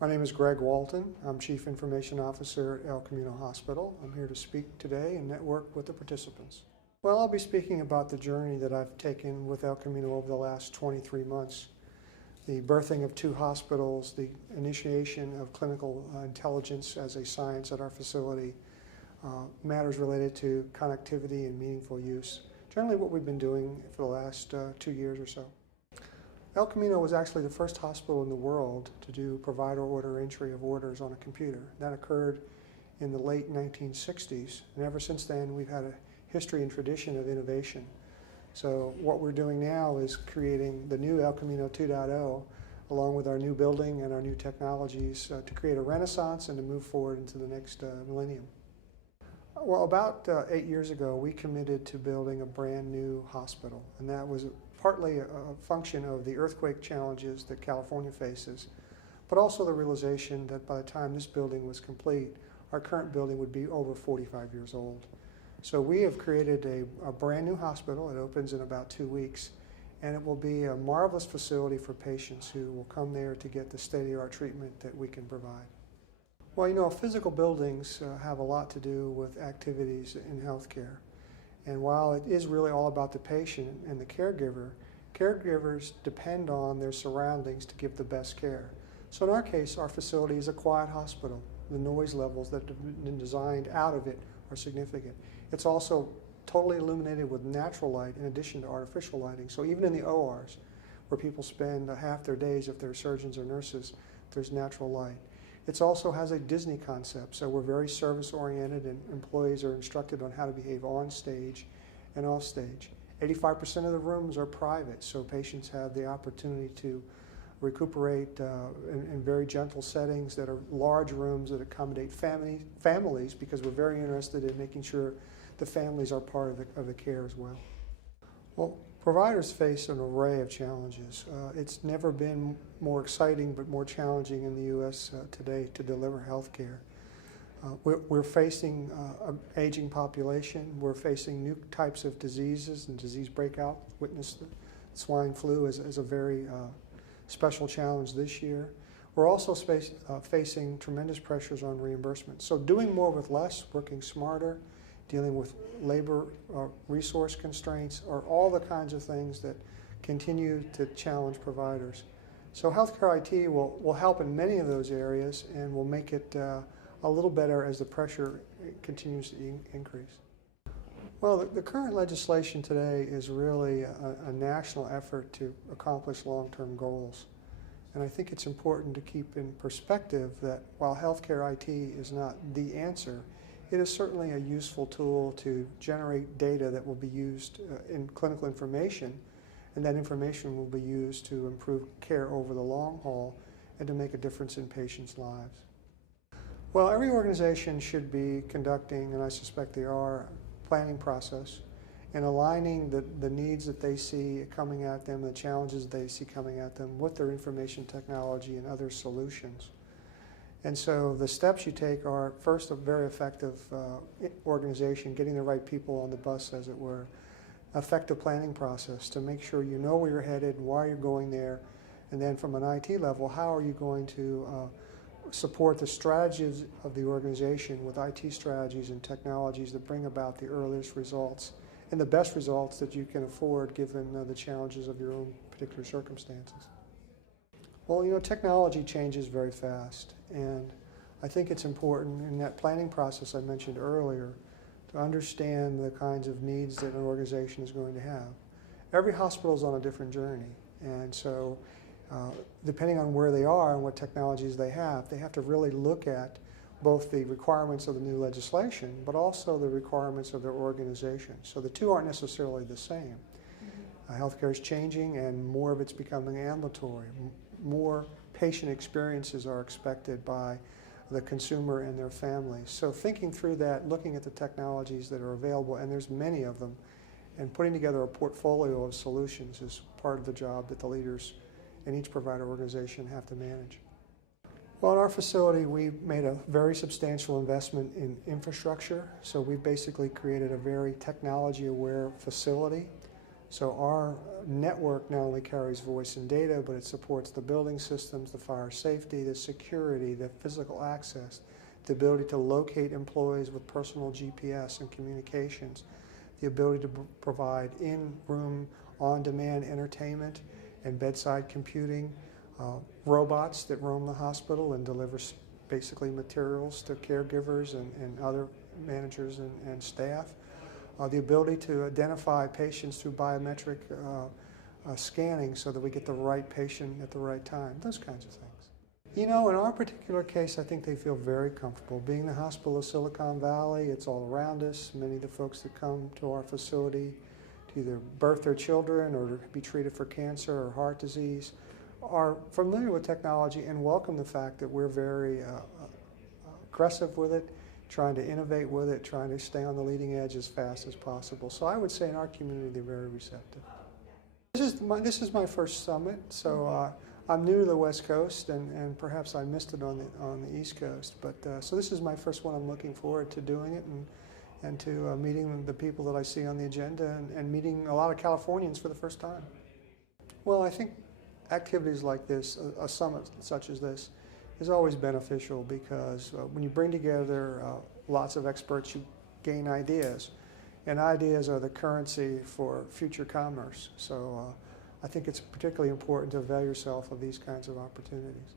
My name is Greg Walton. I'm Chief Information Officer at El Camino Hospital. I'm here to speak today and network with the participants. Well, I'll be speaking about the journey that I've taken with El Camino over the last 23 months. The birthing of 2 hospitals, the initiation of clinical intelligence as a science at our facility, matters related to connectivity and meaningful use. Generally what we've been doing for the last 2 years or so. El Camino was actually the first hospital in the world to do provider order entry of orders on a computer. That occurred in the late 1960s, and ever since then we've had a history and tradition of innovation. So what we're doing now is creating the new El Camino 2.0 along with our new building and our new technologies to create a renaissance and to move forward into the next millennium. Well, about 8 years ago, we committed to building a brand new hospital, and that was partly a function of the earthquake challenges that California faces, but also the realization that by the time this building was complete, our current building would be over 45 years old. So we have created a brand new hospital. It opens in about 2 weeks, and it will be a marvelous facility for patients who will come there to get the state-of-the-art treatment that we can provide. Well, you know, physical buildings have a lot to do with activities in healthcare. And while it is really all about the patient and the caregiver, caregivers depend on their surroundings to give the best care. So in our case, our facility is a quiet hospital. The noise levels that have been designed out of it are significant. It's also totally illuminated with natural light in addition to artificial lighting. So even in the ORs, where people spend half their days if they're surgeons or nurses, there's natural light. It also has a Disney concept, so we're very service-oriented and employees are instructed on how to behave on stage and off stage. 85% of the rooms are private, so patients have the opportunity to recuperate in very gentle settings that are large rooms that accommodate families because we're very interested in making sure the families are part of the care as well. Well, providers face an array of challenges. It's never been more exciting but more challenging in the U.S. Today to deliver health care. We're facing an aging population. We're facing new types of diseases and disease breakout. Witnessed the swine flu as a very special challenge this year. We're also facing tremendous pressures on reimbursement. So doing more with less, working smarter, dealing with labor resource constraints are all the kinds of things that continue to challenge providers. So healthcare IT will help in many of those areas and will make it a little better as the pressure continues to increase. Well, the current legislation today is really a national effort to accomplish long-term goals. And I think it's important to keep in perspective that while healthcare IT is not the answer, it is certainly a useful tool to generate data that will be used in clinical information, and that information will be used to improve care over the long haul and to make a difference in patients' lives. Well, every organization should be conducting, and I suspect they are, a planning process and aligning the needs that they see coming at them, the challenges they see coming at them with their information technology and other solutions. And so the steps you take are, first, a very effective organization, getting the right people on the bus, as it were. Effective planning process to make sure you know where you're headed and why you're going there. And then from an IT level, how are you going to support the strategies of the organization with IT strategies and technologies that bring about the earliest results and the best results that you can afford given the challenges of your own particular circumstances. Well, you know, technology changes very fast, and I think it's important in that planning process I mentioned earlier to understand the kinds of needs that an organization is going to have. Every hospital is on a different journey, and so depending on where they are and what technologies they have to really look at both the requirements of the new legislation, but also the requirements of their organization. So the two aren't necessarily the same. Healthcare is changing and more of it's becoming ambulatory. More patient experiences are expected by the consumer and their families. So thinking through that, looking at the technologies that are available, and there's many of them, and putting together a portfolio of solutions is part of the job that the leaders in each provider organization have to manage. Well, in our facility, we made a very substantial investment in infrastructure. So we've basically created a very technology-aware facility So our network not only carries voice and data, but it supports the building systems, the fire safety, the security, the physical access, the ability to locate employees with personal GPS and communications, the ability to provide in-room, on-demand entertainment and bedside computing, robots that roam the hospital and deliver basically materials to caregivers and other managers and staff, the ability to identify patients through biometric scanning so that we get the right patient at the right time, those kinds of things. You know, in our particular case, I think they feel very comfortable. Being the hospital of Silicon Valley, it's all around us. Many of the folks that come to our facility to either birth their children or to be treated for cancer or heart disease are familiar with technology and welcome the fact that we're very aggressive with it, trying to innovate with it, trying to stay on the leading edge as fast as possible. So I would say in our community, they're very receptive. This is my first summit, so I'm new to the West Coast, and perhaps I missed it on the East Coast. But so this is my first one. I'm looking forward to doing it and to meeting the people that I see on the agenda and meeting a lot of Californians for the first time. Well, I think activities like this, a summit such as this, is always beneficial because when you bring together lots of experts, you gain ideas. And ideas are the currency for future commerce. So I think it's particularly important to avail yourself of these kinds of opportunities.